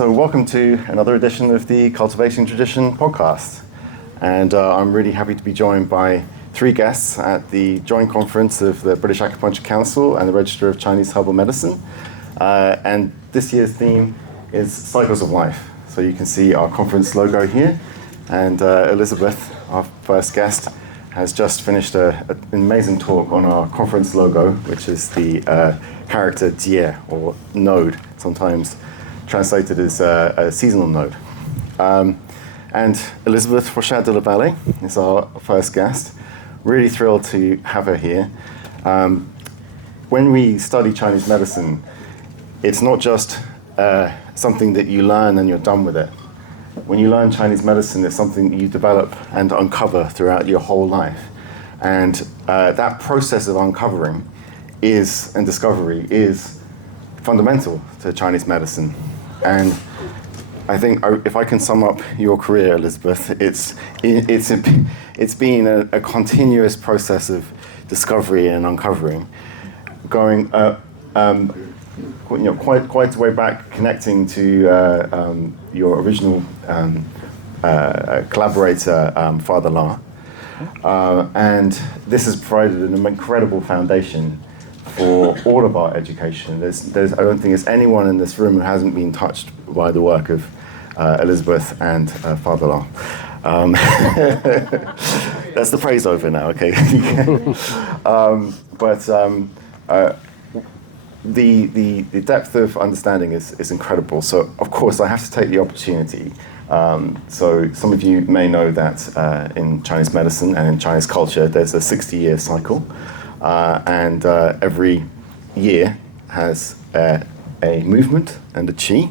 So welcome to another edition of the Cultivating Tradition podcast. And I'm really happy to be joined by three guests at the joint conference of the British Acupuncture Council and the Register of Chinese Herbal Medicine. And this year's theme is Cycles of Life. So you can see our conference logo here. And Elisabeth, our first guest, has just finished an amazing talk on our conference logo, which is the character Jie, or node, sometimes translated as a seasonal node. And Elisabeth Rochat de la Valee is our first guest. Really thrilled to have her here. When we study Chinese medicine, it's not just something that you learn and you're done with it. When you learn Chinese medicine, it's something that you develop and uncover throughout your whole life. And that process of uncovering and discovery is fundamental to Chinese medicine. And I think if I can sum up your career, Elisabeth, it's been a continuous process of discovery and uncovering, going quite a way back, connecting to your original collaborator, Father La. And this has provided an incredible foundation for all of our education. I don't think there's anyone in this room who hasn't been touched by the work of Elisabeth and Father La. That's the praise over now, okay? The depth of understanding is incredible. So, of course, I have to take the opportunity. So some of you may know that in Chinese medicine and in Chinese culture, there's a 60-year cycle. And every year has a movement and a qi.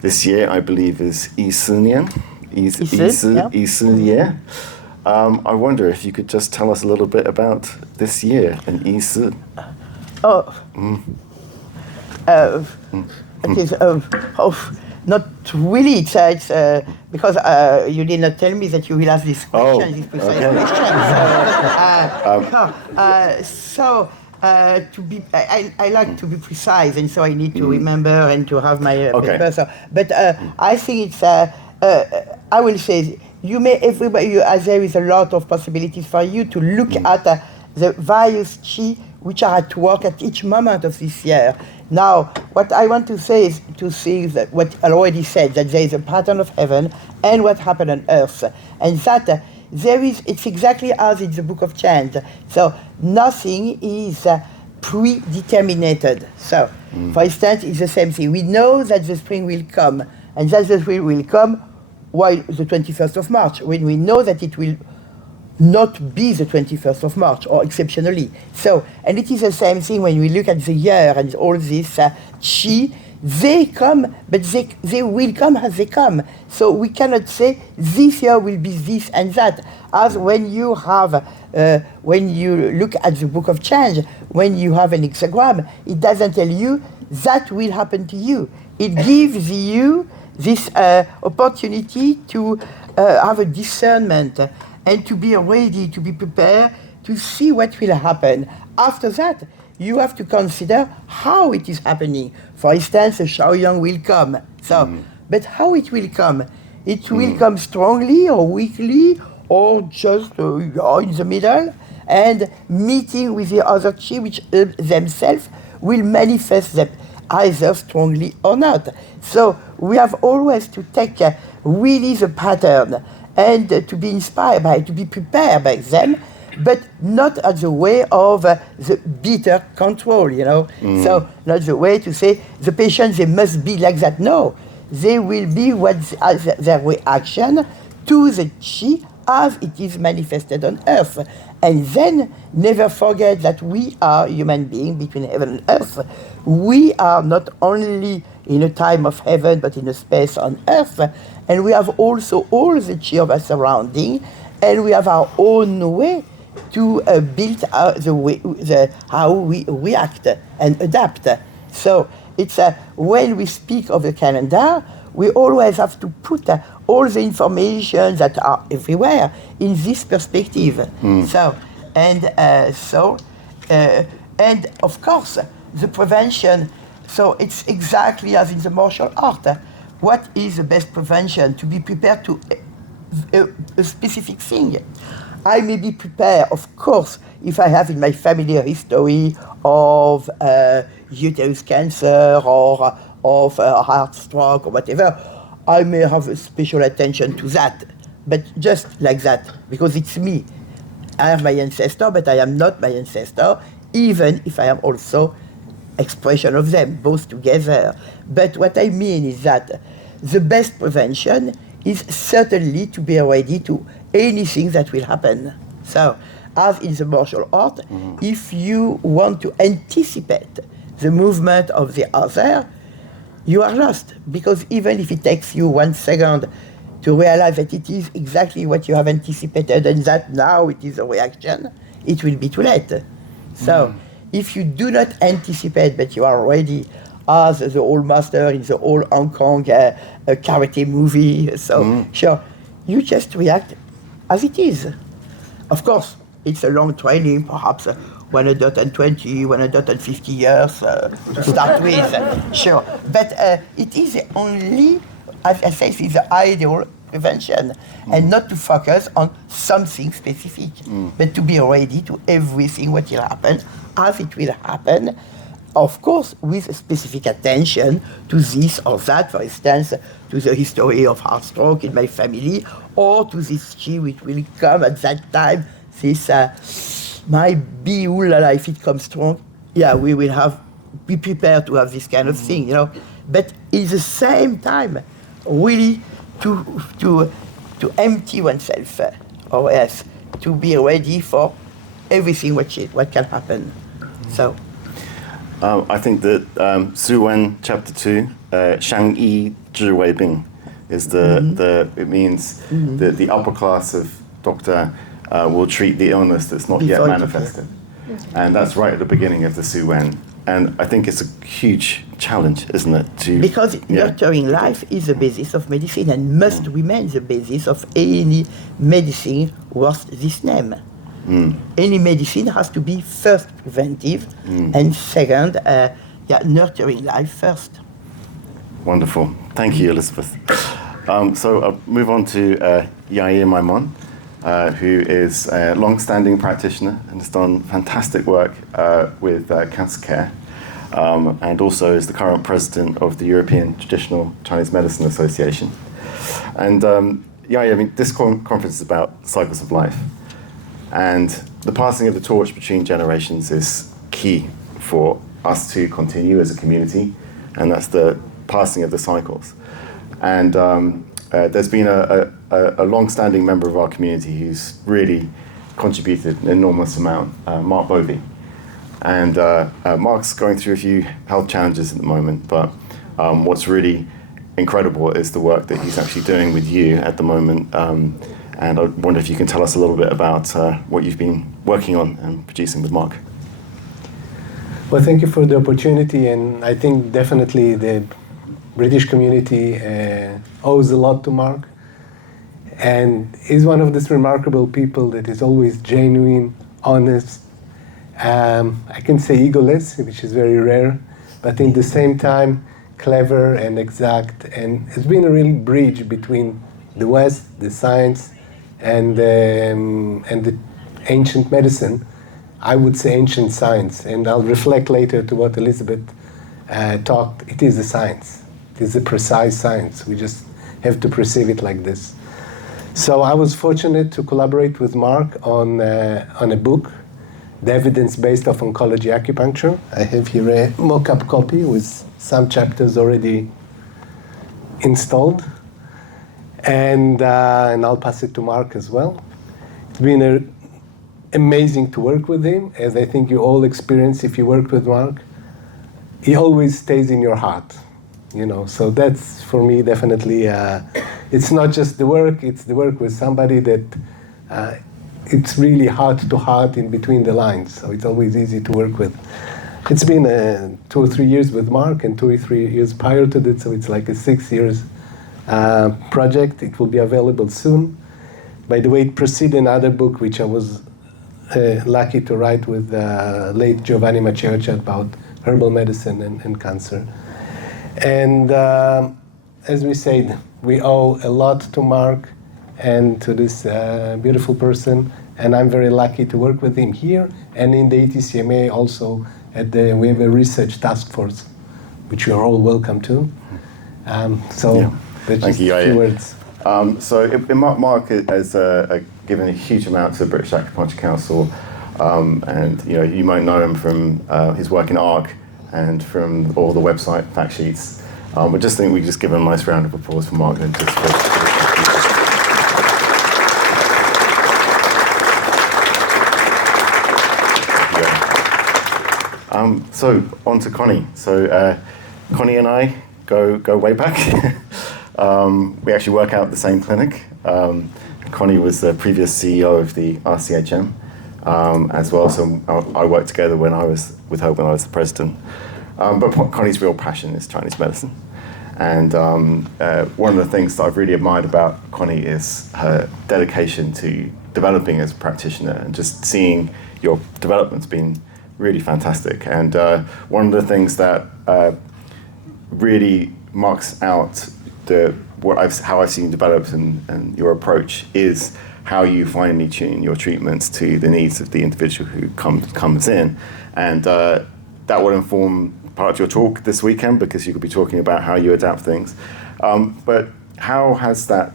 This year, I believe, is Yi Si Nian. Yi Si Year. I wonder if you could just tell us a little bit about this year and Yi Si. It is not really. It's because you did not tell me that you will ask this question, this precise question. I like to be precise, and so I need to remember and to have my paper. So, but I think it's. I will say everybody. As there is a lot of possibilities for you to look at the various qi which are at work at each moment of this year. Now, what I want to say is to see that what I already said, that there is a pattern of heaven and what happened on earth. And that it's exactly as in the Book of Chant. So nothing is predetermined. So, for instance, it's the same thing. We know that the spring will come, and that the spring will come while the 21st of March, when we know that it will not be the 21st of March, or exceptionally. So, and it is the same thing when we look at the year and all this qi, they come, but they will come as they come. So we cannot say this year will be this and that. As when you have, when you look at the Book of Change, when you have an hexagram, it doesn't tell you that will happen to you. It gives you this opportunity to have a discernment and to be ready, to be prepared, to see what will happen. After that, you have to consider how it is happening. For instance, a Shaoyang will come. So, but how it will come? It will come strongly or weakly or just in the middle, and meeting with the other qi, which themselves will manifest them either strongly or not. So we have always to take really the pattern and to be inspired by, to be prepared by them, but not as a way of the bitter control, you know. So not the way to say the patients, they must be like that. No, they will be as their reaction to the qi as it is manifested on earth. And then never forget that we are human beings between heaven and earth. We are not only in a time of heaven, but in a space on earth. And we have also all the qi of our surrounding, and we have our own way to build how we react and adapt. So it's when we speak of the calendar, we always have to put all the information that are everywhere in this perspective. So, and of course, the prevention. So it's exactly as in the martial art. what is the best prevention? To be prepared to a specific thing. I may be prepared, of course, if I have in my family a history of uterus cancer or of heart stroke or whatever. I may have a special attention to that, but just like that, because it's me. I have my ancestor, but I am not my ancestor, even if I am also expression of them, both together. But what I mean is that the best prevention is certainly to be ready to anything that will happen. So, as in the martial art, if you want to anticipate the movement of the other, you are lost, because even if it takes you 1 second to realize that it is exactly what you have anticipated and that now it is a reaction, it will be too late. So, if you do not anticipate but you are ready, as the old master in the old Hong Kong karate movie, so sure, you just react as it is. Of course, it's a long training, perhaps 120, 150 years to start with, sure. But it is only, as I say, it's the ideal prevention, and not to focus on something specific, but to be ready to everything what will happen, as it will happen, of course, with specific attention to this or that, for instance, to the history of heart stroke in my family, or to this chi which will come at that time, this might be, if it comes strong, yeah, we will be prepared to have this kind of thing, But at the same time, really to empty oneself, or else to be ready for everything what can happen. So. I think that Su Wen Chapter 2, Shang Yi Zhi Wei Bing, is it means the upper class of doctor will treat the illness that's not yet manifested. And that's right at the beginning of the Su Wen. And I think it's a huge challenge, isn't it? Because nurturing life is the basis of medicine and must remain the basis of any medicine worth this name. Any medicine has to be first preventive and second, nurturing life first. Wonderful. Thank you, Elisabeth. So I'll move on to Yair Maimon, who is a long-standing practitioner and has done fantastic work with cancer care, and also is the current president of the European Traditional Chinese Medicine Association. And Yair, this conference is about cycles of life. And the passing of the torch between generations is key for us to continue as a community, and that's the passing of the cycles. And there's been a long-standing member of our community who's really contributed an enormous amount, Mark Bovey. And Mark's going through a few health challenges at the moment, but what's really incredible is the work that he's actually doing with you at the moment. And I wonder if you can tell us a little bit about what you've been working on and producing with Mark. Well, thank you for the opportunity, and I think definitely the British community owes a lot to Mark. And he's one of these remarkable people that is always genuine, honest, I can say egoless, which is very rare, but in the same time clever and exact. And it's been a real bridge between the West, the science, and the ancient medicine. I would say ancient science, and I'll reflect later to what Elisabeth talked. It is a science. It is a precise science. We just have to perceive it like this. So I was fortunate to collaborate with Mark on a book, The Evidence-Based of Oncology Acupuncture. I have here a mock-up copy with some chapters already installed. And I'll pass it to Mark as well. It's been amazing to work with him, as I think you all experience if you work with Mark. He always stays in your heart, So that's, for me, definitely, it's not just the work, it's the work with somebody that it's really heart to heart in between the lines. So it's always easy to work with. It's been 2 or 3 years with Mark and 2 or 3 years prior to that, so it's like a 6 years project. It will be available soon. By the way, it preceded another book which I was lucky to write with late Giovanni Maciocia about herbal medicine and cancer. And as we said, we owe a lot to Mark and to this beautiful person, and I'm very lucky to work with him here and in the ETCMA also. We have a research task force, which you are all welcome to. Thank you, a few words. Mark has given a huge amount to the British Acupuncture Council, and you might know him from his work in ARC and from all the website fact sheets. I just think we just give him a nice round of applause for Mark. And so on to Conny. Conny and I go way back. We actually work out at the same clinic. Conny was the previous CEO of the RCHM as well, so I worked together when I was with her when I was the president. But Conny's real passion is Chinese medicine. And one of the things that I've really admired about Conny is her dedication to developing as a practitioner, and just seeing your development's been really fantastic. And one of the things that really marks out how I've seen you develop and your approach is how you finally tune your treatments to the needs of the individual who comes in. And that will inform part of your talk this weekend, because you could be talking about how you adapt things. But how has that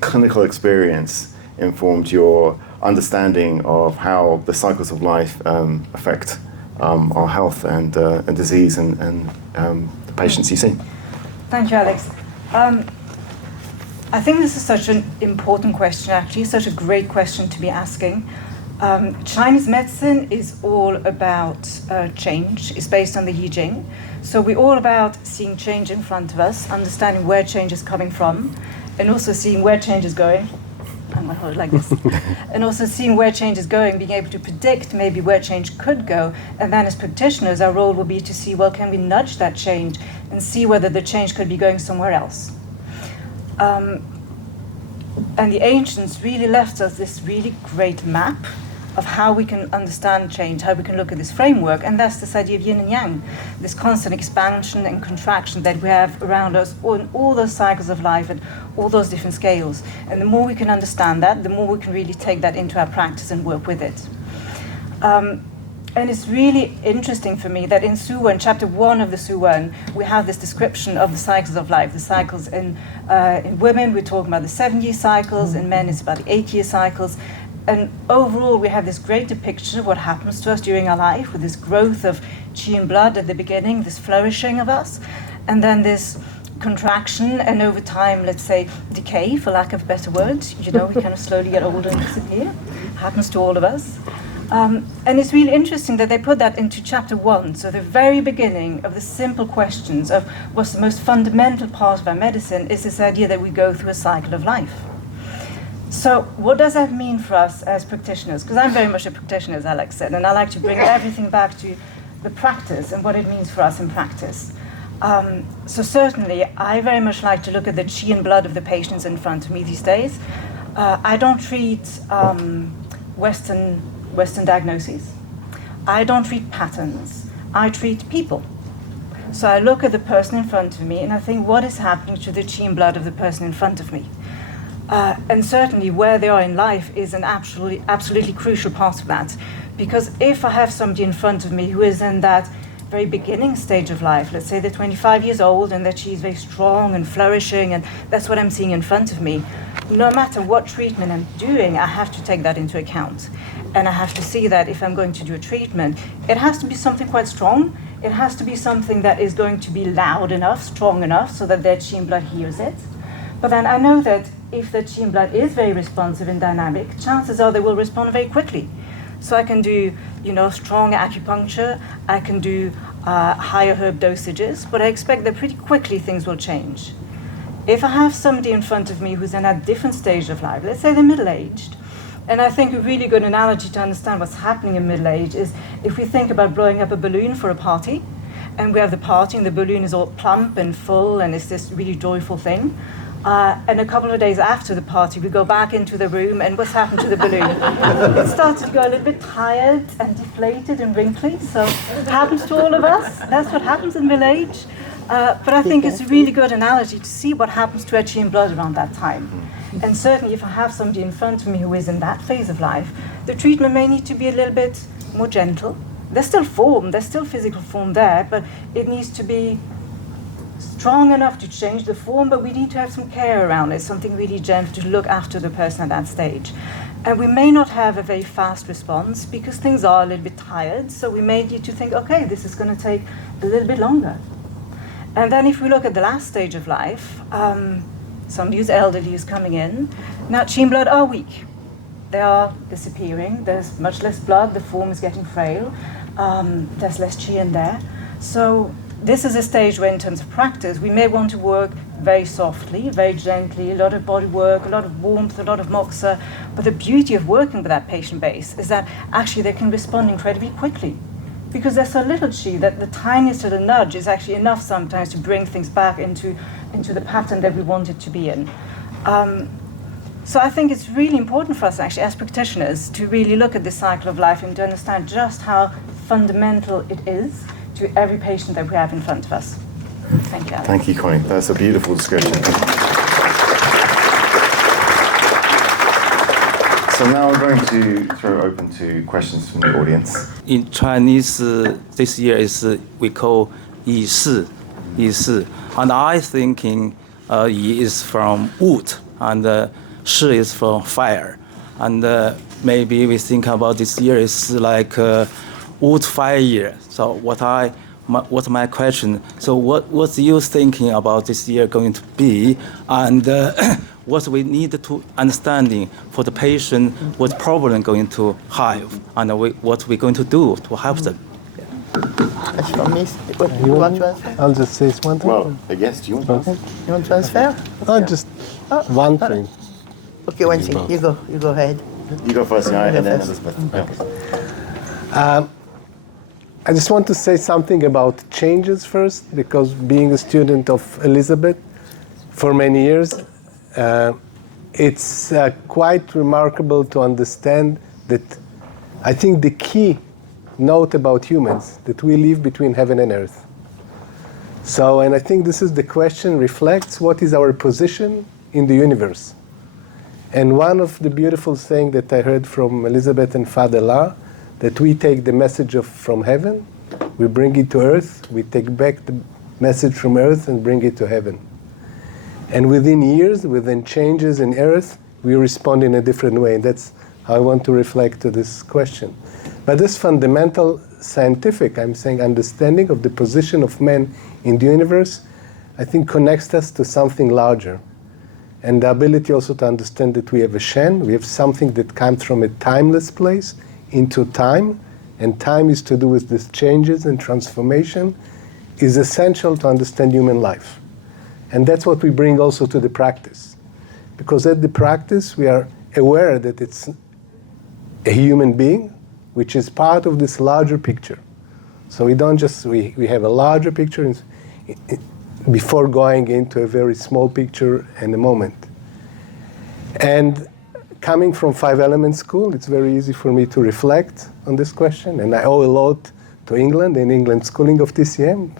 clinical experience informed your understanding of how the cycles of life affect our health and disease and the patients you see? Thank you, Alex. I think this is such an important question, actually, such a great question to be asking. Chinese medicine is all about change. It's based on the I Ching. So we're all about seeing change in front of us, understanding where change is coming from, and also seeing where change is going. I'm going to hold it like this. And also seeing where change is going, being able to predict maybe where change could go. And then as practitioners, our role will be to see, well, can we nudge that change and see whether the change could be going somewhere else? And the ancients really left us this really great map of how we can understand change, how we can look at this framework, and that's this idea of yin and yang, this constant expansion and contraction that we have around us on all those cycles of life and all those different scales. And the more we can understand that, the more we can really take that into our practice and work with it. And it's really interesting for me that in Su Wen, chapter 1 of the Su Wen, we have this description of the cycles of life. The cycles in women, we're talking about the 7-year cycles, in men it's about the 8-year cycles. And overall, we have this great depiction of what happens to us during our life, with this growth of qi and blood at the beginning, this flourishing of us, and then this contraction, and over time, let's say, decay, for lack of better words. We kind of slowly get older and disappear. Happens to all of us. And it's really interesting that they put that into chapter 1, so the very beginning of the simple questions of what's the most fundamental part of our medicine is this idea that we go through a cycle of life. So what does that mean for us as practitioners? Because I'm very much a practitioner, as Alex said, and I like to bring everything back to the practice and what it means for us in practice. So certainly, I very much like to look at the qi and blood of the patients in front of me these days. I don't treat Western diagnoses. I don't treat patterns. I treat people. So I look at the person in front of me and I think, what is happening to the qi and blood of the person in front of me? And certainly where they are in life is an absolutely crucial part of that. Because if I have somebody in front of me who is in that very beginning stage of life, let's say they're 25 years old and that she's very strong and flourishing, and that's what I'm seeing in front of me, no matter what treatment I'm doing, I have to take that into account. And I have to see that if I'm going to do a treatment, it has to be something quite strong. It has to be something that is going to be loud enough, strong enough, so that their qi and blood hears it. But then I know that if the qi and blood is very responsive and dynamic, chances are they will respond very quickly. So I can do, strong acupuncture, I can do higher herb dosages, but I expect that pretty quickly things will change. If I have somebody in front of me who's in a different stage of life, let's say they're middle-aged, and I think a really good analogy to understand what's happening in middle age is if we think about blowing up a balloon for a party, and we have the party and the balloon is all plump and full and it's this really joyful thing. And a couple of days after the party, we go back into the room, and what's happened to the balloon? It started to go a little bit tired and deflated and wrinkly. So it happens to all of us. That's what happens in middle age. But I think it's a really good analogy to see what happens to our chi and blood around that time. And certainly if I have somebody in front of me who is in that phase of life, the treatment may need to be a little bit more gentle. There's still form, there's still physical form there, but it needs to be strong enough to change the form, but we need to have some care around it, something really gentle to look after the person at that stage. And we may not have a very fast response because things are a little bit tired, so we may need to think, okay, this is going to take a little bit longer. And then if we look at the last stage of life, somebody who's elderly who's coming in, now chi and blood are weak. They are disappearing, there's much less blood, the form is getting frail, there's less chi in there. So this is a stage where in terms of practice, we may want to work very softly, very gently, a lot of body work, a lot of warmth, a lot of moxa. But the beauty of working with that patient base is that actually they can respond incredibly quickly because there's so little chi that the tiniest little nudge is actually enough sometimes to bring things back into the pattern that we want it to be in. So I think it's really important for us actually as practitioners to really look at this cycle of life and to understand just how fundamental it is to every patient that we have in front of us. Thank you, Alex. Thank you, Conny. That's a beautiful description. So now we're going to throw open to questions from the audience. In Chinese, this year is we call 乙巳, and I thinking 乙 is from wood and 巳 is from fire, and maybe we think about this year is like wood fire year. So what's my question? So what's you thinking about this year going to be, and what we need to understanding for the patient, what problem going to have, and what we're going to do to help them. That's from me. What, you want to answer? I'll just say one thing. Well, yes, do you want to answer? You want to answer? Oh, just one thing. Okay, one thing. You go ahead. You go first, Yair, and then first. Elisabeth. Yeah. I just want to say something about changes first, because being a student of Elisabeth for many years, it's quite remarkable to understand that I think the key note about humans, that we live between heaven and earth. So, and I think this is the question reflects what is our position in the universe. And one of the beautiful things that I heard from Elisabeth and Father La, that we take the message from heaven, we bring it to earth, we take back the message from earth and bring it to heaven. And within years, within changes in earth, we respond in a different way. And that's how I want to reflect to this question. But this fundamental scientific, I'm saying, understanding of the position of man in the universe, I think connects us to something larger. And the ability also to understand that we have a Shen, we have something that comes from a timeless place into time, and time is to do with these changes and transformation, is essential to understand human life. And that's what we bring also to the practice. Because at the practice, we are aware that it's a human being, which is part of this larger picture. So we don't just, we have a larger picture before going into a very small picture in a moment. And coming from 5 Element School, it's very easy for me to reflect on this question. And I owe a lot to England and England schooling of TCM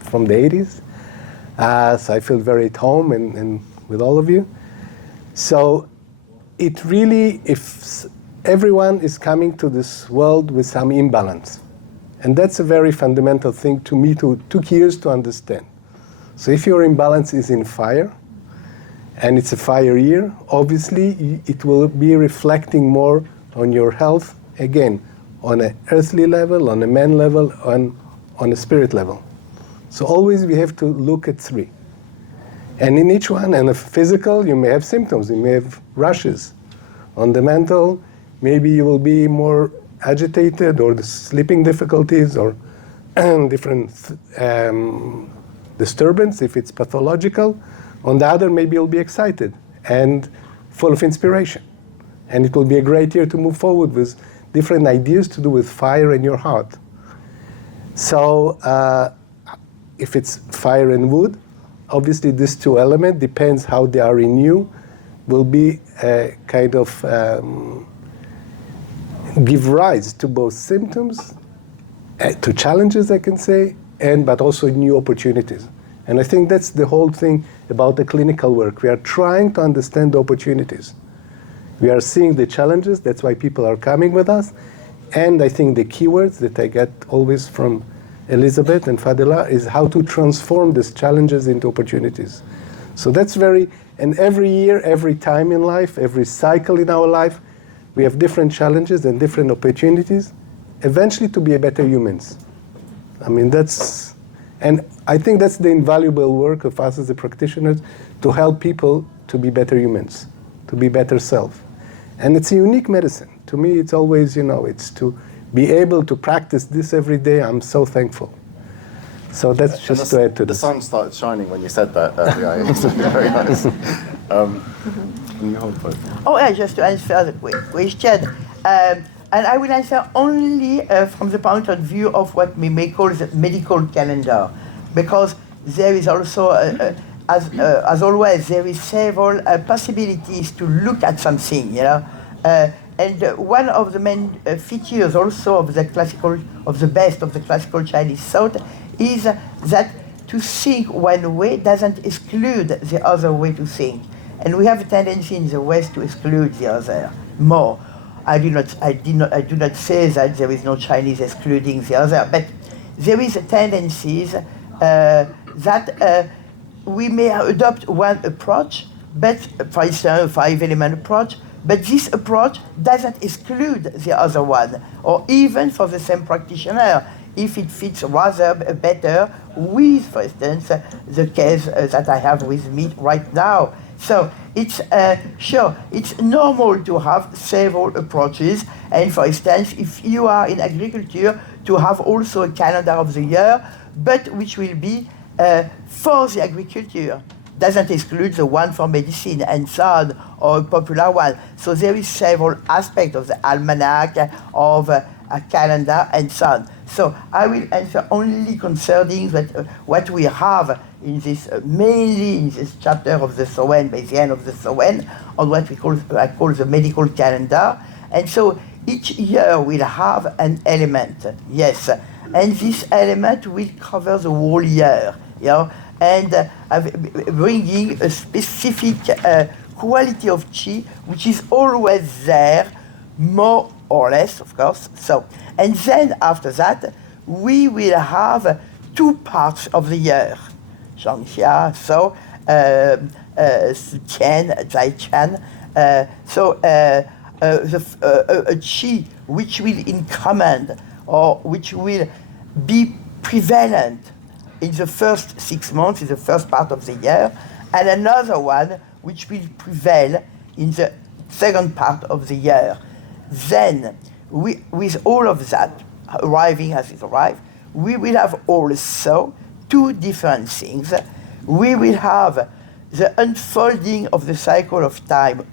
from the 80s. So I feel very at home and with all of you. So it really, if everyone is coming to this world with some imbalance. And that's a very fundamental thing to me, took years to understand. So if your imbalance is in fire, and it's a fire year, obviously it will be reflecting more on your health, again, on an earthly level, on a man level, on a spirit level. So always we have to look at 3. And in each one, and the physical, you may have symptoms, you may have rushes. On the mental, maybe you will be more agitated, or the sleeping difficulties, or different disturbance if it's pathological. On the other, maybe you'll be excited and full of inspiration. And it will be a great year to move forward with different ideas to do with fire in your heart. So if it's fire and wood, obviously these 2 elements, depends how they are in you, will be a kind of give rise to both symptoms, to challenges, I can say, but also new opportunities. And I think that's the whole thing about the clinical work. We are trying to understand the opportunities. We are seeing the challenges, that's why people are coming with us. And I think the keywords that I get always from Elisabeth and Fadela is how to transform these challenges into opportunities. So that's and every year, every time in life, every cycle in our life, we have different challenges and different opportunities, eventually to be a better humans. I mean, and I think that's the invaluable work of us as a practitioners, to help people to be better humans, to be better self. And it's a unique medicine. To me, it's always, it's to be able to practice this every day. I'm so thankful. So that's just to add to this. The sun started shining when you said that earlier. It's very nice. Can you hold both? Oh, yeah, just to answer the question. And I will answer only from the point of view of what we may call the medical calendar. Because there is also, as always, there is several possibilities to look at something, and one of the main features also of the best of the classical Chinese thought is that to think one way doesn't exclude the other way to think. And we have a tendency in the West to exclude the other more. I do not say that there is no Chinese excluding the other, but there is a tendency that we may adopt one approach, but for instance, a 5-element approach, but this approach doesn't exclude the other one, or even for the same practitioner, if it fits rather better with, for instance, the case that I have with me right now. So it's it's normal to have several approaches, and for instance, if you are in agriculture, to have also a calendar of the year, but which will be for the agriculture. Doesn't exclude the one for medicine and so on, or a popular one. So there is several aspects of the almanac, of a calendar, and so on. So I will answer only concerning what we have in this, mainly in this chapter of the Sowen, by the end of the Sowen, on what I call the medical calendar. And so each year will have an element, yes, and this element will cover the whole year, and bringing a specific quality of qi, which is always there, more or less, of course. So, and then after that, we will have 2 parts of the year, Shangxia, so Qian, Zai Qian, a qi which will in command, or which will be prevalent in the first 6 months, in the first part of the year, and another one which will prevail in the second part of the year. Then, with all of that arriving as it arrives, we will have also 2 different things. We will have the unfolding of the cycle of time,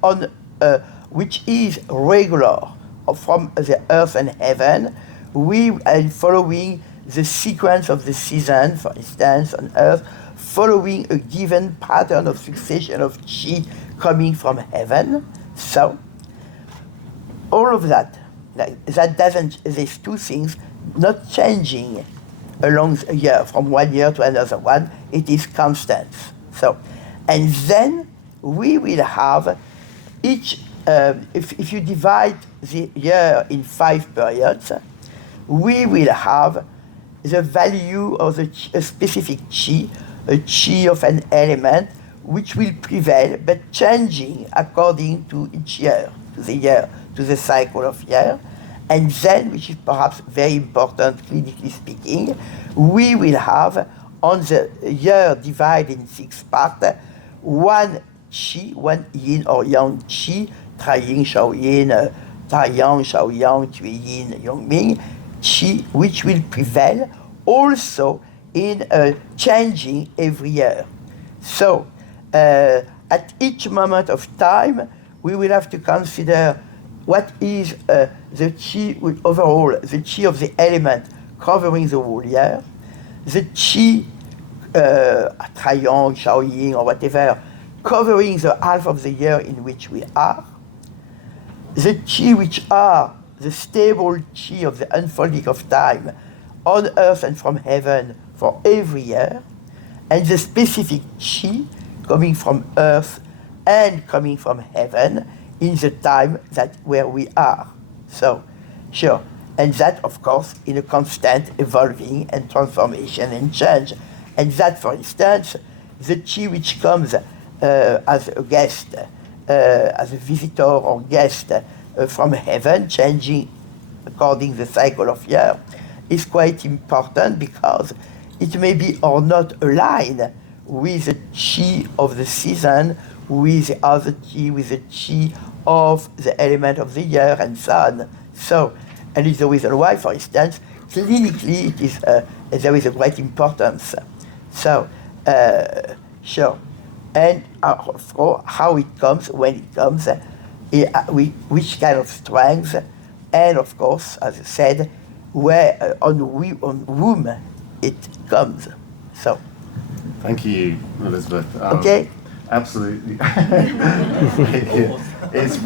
which is regular from the earth and heaven, and following the sequence of the season, for instance, on Earth, following a given pattern of succession of qi coming from heaven. So, all of that these 2 things not changing along a year, from one year to another one, it is constant. So, and then we will have each, if you divide the year in 5 periods, we will have the value of a specific qi, a qi of an element, which will prevail, but changing according to each year, to the cycle of year. And then, which is perhaps very important, clinically speaking, we will have, on the year divided in 6 parts, 1 qi, 1 yin or yang qi, tai yin, shao yin, tai yang, shao yang, tui yin, yong ming, qi, which will prevail also in changing every year. So, at each moment of time, we will have to consider what is the qi overall, the qi of the element covering the whole year, the qi, Taiyang, Shaoying, or whatever, covering the half of the year in which we are, the qi which are the stable qi of the unfolding of time on earth and from heaven for every year, and the specific chi coming from earth and coming from heaven in the time that where we are. So, sure. And that, of course, in a constant evolving and transformation and change. And that, for instance, the chi which comes as a guest, as a visitor or guest from heaven, changing according to the cycle of year, is quite important because it may be or not aligned with the chi of the season, with the other chi, with the chi of the element of the year, and so on. So, and it's the reason why, for instance, clinically it is there is a great importance. So, sure. And for how it comes, when it comes, which kind of strength, and of course, as I said, where on whom it comes. So. Thank you, Elisabeth. Okay. Absolutely. It's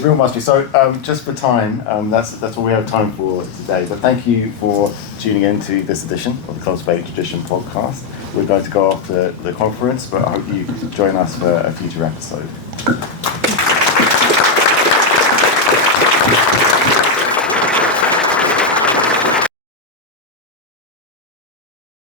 real mastery. So just for time, that's all we have time for today. But thank you for tuning in to this edition of the Cultivating Tradition podcast. We're going to go after the conference, but I hope you join us for a future episode.